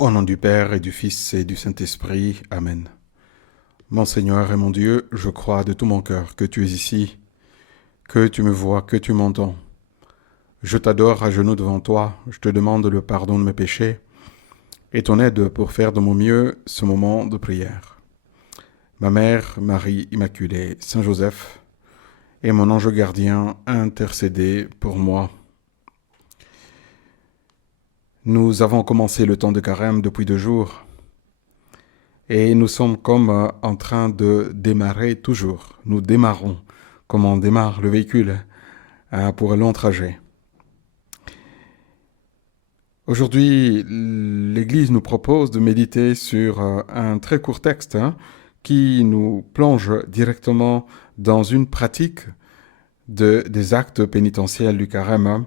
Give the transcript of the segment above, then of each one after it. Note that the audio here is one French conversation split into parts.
Au nom du Père et du Fils et du Saint-Esprit. Amen. Mon Seigneur et mon Dieu, je crois de tout mon cœur que tu es ici, que tu me vois, que tu m'entends. Je t'adore à genoux devant toi, je te demande le pardon de mes péchés et ton aide pour faire de mon mieux ce moment de prière. Ma mère, Marie Immaculée, Saint Joseph et mon ange gardien, intercédez pour moi. Nous avons commencé le temps de carême depuis 2 jours. Et nous sommes comme en train de démarrer toujours. Nous démarrons comme on démarre le véhicule pour un long trajet. Aujourd'hui, l'Église nous propose de méditer sur un très court texte qui nous plonge directement dans une pratique des actes pénitentiels du carême,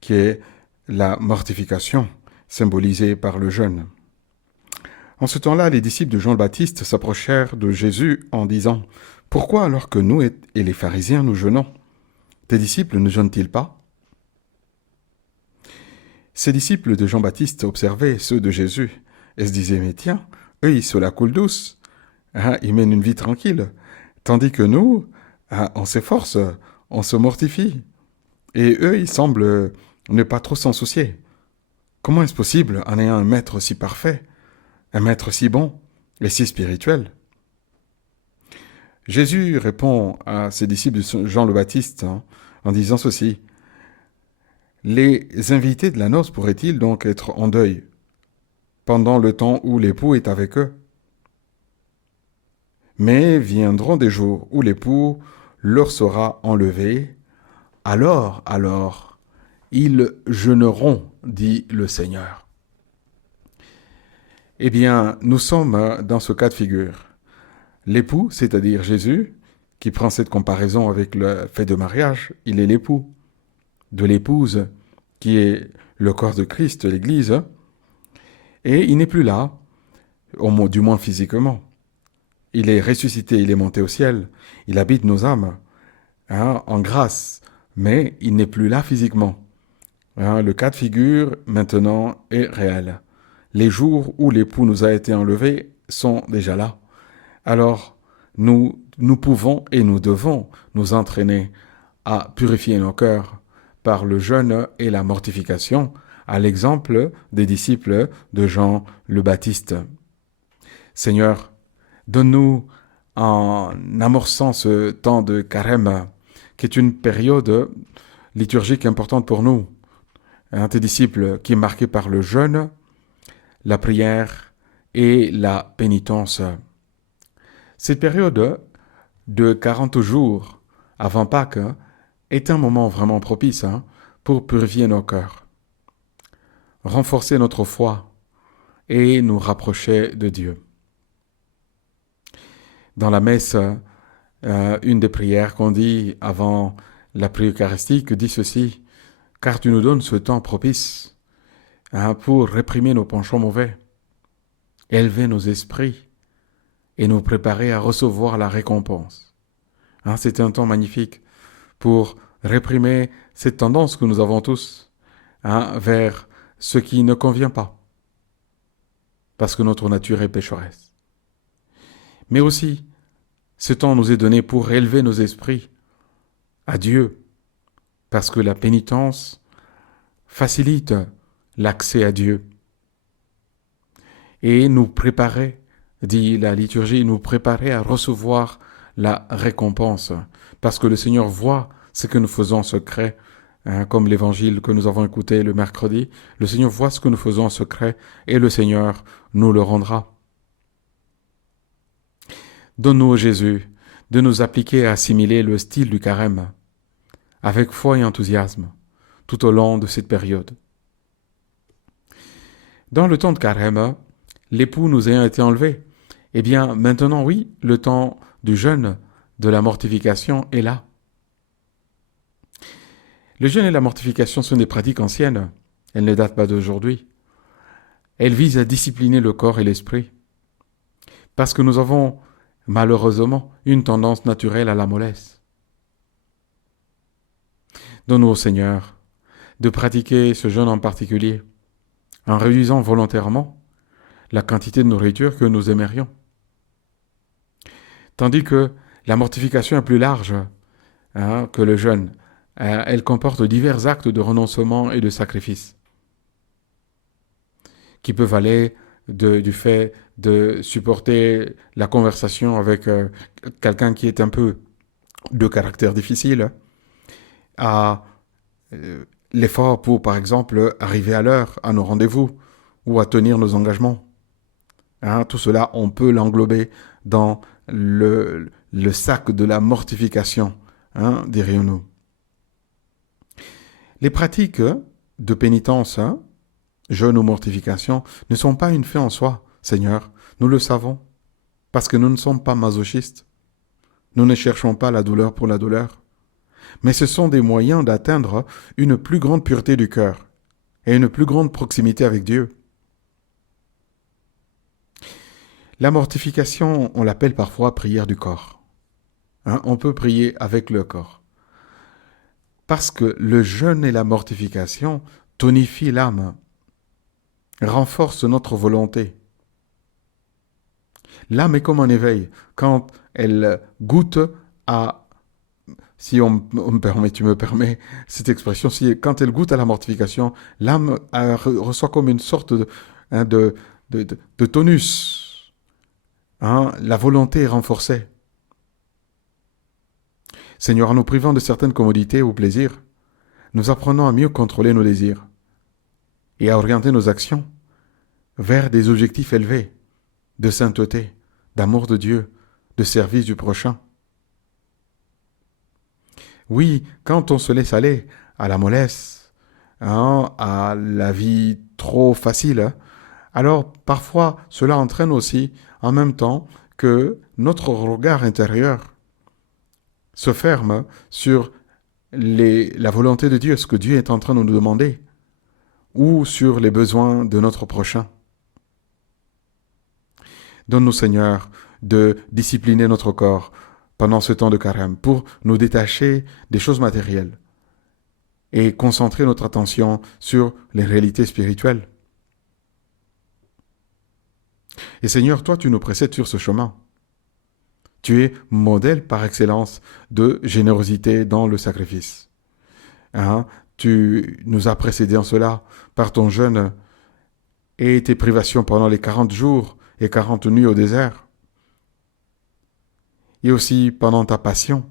qui est la mortification, symbolisée par le jeûne. En ce temps-là, les disciples de Jean le Baptiste s'approchèrent de Jésus en disant « Pourquoi alors que nous et les pharisiens nous jeûnons, tes disciples ne jeûnent-ils pas ?» Ces disciples de Jean-Baptiste observaient ceux de Jésus et se disaient « Mais tiens, eux ils se la coulent douce, ils mènent une vie tranquille, tandis que nous, on s'efforce, on se mortifie. Et eux, ils semblent ne pas trop s'en soucier. Comment est-ce possible en ayant un maître si parfait, un maître si bon et si spirituel ?» Jésus répond à ses disciples de Jean le Baptiste en disant ceci. Les invités de la noce pourraient-ils donc être en deuil pendant le temps où l'époux est avec eux? Mais viendront des jours où l'époux leur sera enlevé. Alors, ils jeûneront, dit le Seigneur. Eh bien, nous sommes dans ce cas de figure. L'époux, c'est-à-dire Jésus, qui prend cette comparaison avec le fait de mariage, il est l'époux de l'épouse, qui est le corps de Christ, l'Église, et il n'est plus là, du moins physiquement. Il est ressuscité, il est monté au ciel, il habite nos âmes, en grâce, mais il n'est plus là physiquement. Le cas de figure, maintenant, est réel. Les jours où l'époux nous a été enlevé sont déjà là. Alors, nous pouvons et nous devons nous entraîner à purifier nos cœurs par le jeûne et la mortification, à l'exemple des disciples de Jean le Baptiste. Seigneur, donne-nous, en amorçant ce temps de carême, qui est une période liturgique importante pour nous, tes disciples qui est marqué par le jeûne, la prière et la pénitence. Cette période de 40 jours avant Pâques est un moment vraiment propice pour purifier nos cœurs, renforcer notre foi et nous rapprocher de Dieu. Dans la messe, une des prières qu'on dit avant la prière eucharistique dit ceci, « Car tu nous donnes ce temps propice pour réprimer nos penchants mauvais, élever nos esprits et nous préparer à recevoir la récompense. » C'est un temps magnifique pour réprimer cette tendance que nous avons tous vers ce qui ne convient pas, parce que notre nature est pécheresse. Mais aussi, ce temps nous est donné pour élever nos esprits à Dieu, parce que la pénitence facilite l'accès à Dieu et nous préparer, dit la liturgie, nous préparer à recevoir la récompense, parce que le Seigneur voit ce que nous faisons en secret, comme l'évangile que nous avons écouté le mercredi. Le Seigneur voit ce que nous faisons en secret et le Seigneur nous le rendra. Donne-nous, Jésus, de nous appliquer à assimiler le style du carême avec foi et enthousiasme tout au long de cette période. Dans le temps de carême, l'époux nous ayant été enlevé, eh bien maintenant oui, le temps du jeûne, de la mortification est là. Le jeûne et la mortification sont des pratiques anciennes, elles ne datent pas d'aujourd'hui. Elles visent à discipliner le corps et l'esprit, parce que nous avons malheureusement une tendance naturelle à la mollesse. Donne-nous au Seigneur de pratiquer ce jeûne en particulier, en réduisant volontairement la quantité de nourriture que nous aimerions. Tandis que la mortification est plus large que le jeûne. Elle comporte divers actes de renoncement et de sacrifice qui peuvent aller du fait de supporter la conversation avec quelqu'un qui est un peu de caractère difficile, à l'effort pour, par exemple, arriver à l'heure à nos rendez-vous ou à tenir nos engagements. Tout cela, on peut l'englober dans le sac de la mortification, dirions-nous. Les pratiques de pénitence, jeûne ou mortification, ne sont pas une fin en soi, Seigneur. Nous le savons, parce que nous ne sommes pas masochistes. Nous ne cherchons pas la douleur pour la douleur. Mais ce sont des moyens d'atteindre une plus grande pureté du cœur et une plus grande proximité avec Dieu. La mortification, on l'appelle parfois prière du corps. On peut prier avec le corps. Parce que le jeûne et la mortification tonifient l'âme, renforcent notre volonté. L'âme est comme un éveil. Quand elle goûte à, si tu me permets cette expression, quand elle goûte à la mortification, l'âme reçoit comme une sorte de tonus. La volonté est renforcée. Seigneur, en nous privant de certaines commodités ou plaisirs, nous apprenons à mieux contrôler nos désirs et à orienter nos actions vers des objectifs élevés de sainteté, d'amour de Dieu, de service du prochain. Oui, quand on se laisse aller à la mollesse, à la vie trop facile, alors parfois cela entraîne aussi en même temps que notre regard intérieur se ferme sur la volonté de Dieu, ce que Dieu est en train de nous demander, ou sur les besoins de notre prochain. Donne-nous, Seigneur, de discipliner notre corps pendant ce temps de carême pour nous détacher des choses matérielles et concentrer notre attention sur les réalités spirituelles. Et Seigneur, toi, tu nous précèdes sur ce chemin. Tu es modèle par excellence de générosité dans le sacrifice. Tu nous as précédés en cela par ton jeûne et tes privations pendant les 40 jours et 40 nuits au désert. Et aussi pendant ta passion.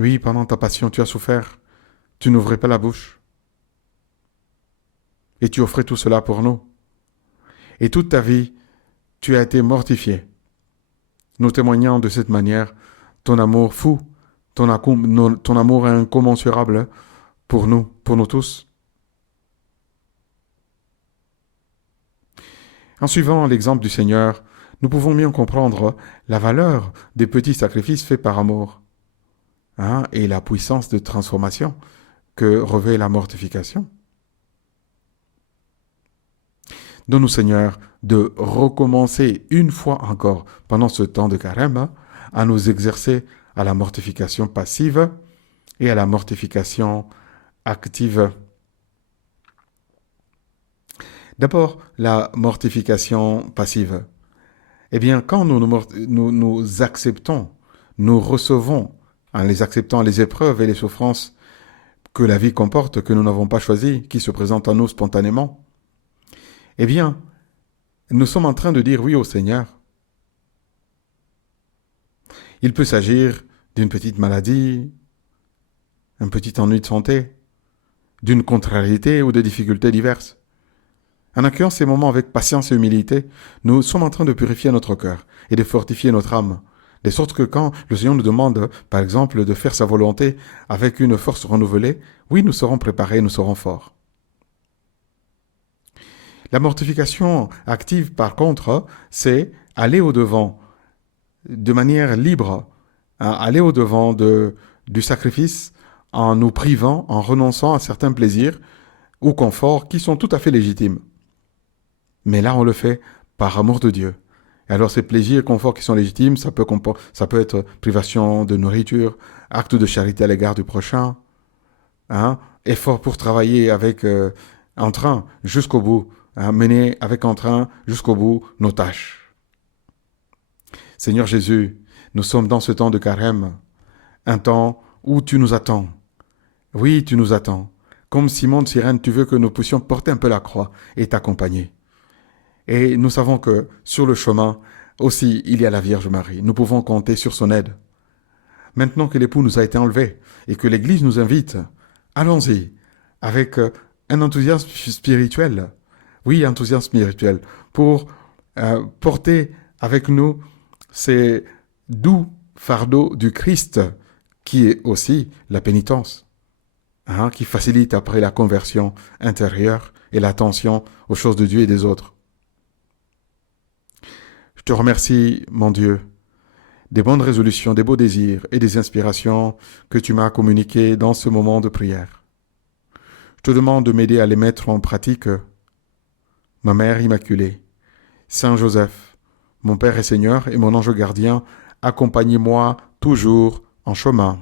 Oui, pendant ta passion, tu as souffert. Tu n'ouvrais pas la bouche. Et tu offrais tout cela pour nous. Et toute ta vie, tu as été mortifié. Nous témoignons de cette manière ton amour fou, ton amour incommensurable pour nous tous. En suivant l'exemple du Seigneur, nous pouvons mieux comprendre la valeur des petits sacrifices faits par amour et la puissance de transformation que revêt la mortification. Donne-nous, Seigneur, de recommencer une fois encore pendant ce temps de carême à nous exercer à la mortification passive et à la mortification active. D'abord, la mortification passive. Eh bien, quand nous acceptons, nous recevons, en les acceptant les épreuves et les souffrances que la vie comporte, que nous n'avons pas choisies, qui se présentent à nous spontanément, eh bien, nous sommes en train de dire oui au Seigneur. Il peut s'agir d'une petite maladie, un petit ennui de santé, d'une contrariété ou de difficultés diverses. En accueillant ces moments avec patience et humilité, nous sommes en train de purifier notre cœur et de fortifier notre âme, de sorte que quand le Seigneur nous demande, par exemple, de faire sa volonté avec une force renouvelée, oui, nous serons préparés, nous serons forts. La mortification active, par contre, c'est aller au-devant de manière libre, aller au-devant du sacrifice en nous privant, en renonçant à certains plaisirs ou conforts qui sont tout à fait légitimes. Mais là, on le fait par amour de Dieu. Et alors, ces plaisirs et conforts qui sont légitimes, ça peut être privation de nourriture, acte de charité à l'égard du prochain, effort pour travailler avec entrain jusqu'au bout à mener avec entrain jusqu'au bout nos tâches. Seigneur Jésus, nous sommes dans ce temps de carême, un temps où tu nous attends. Oui, tu nous attends. Comme Simon de Cyrène, tu veux que nous puissions porter un peu la croix et t'accompagner. Et nous savons que sur le chemin, aussi, il y a la Vierge Marie. Nous pouvons compter sur son aide. Maintenant que l'époux nous a été enlevé et que l'Église nous invite, allons-y avec un enthousiasme spirituel. Oui, enthousiasme spirituel pour porter avec nous ces doux fardeaux du Christ qui est aussi la pénitence, qui facilite après la conversion intérieure et l'attention aux choses de Dieu et des autres. Je te remercie, mon Dieu, des bonnes résolutions, des beaux désirs et des inspirations que tu m'as communiquées dans ce moment de prière. Je te demande de m'aider à les mettre en pratique. Ma Mère Immaculée, Saint Joseph, mon Père et Seigneur et mon ange gardien, accompagnez-moi toujours en chemin.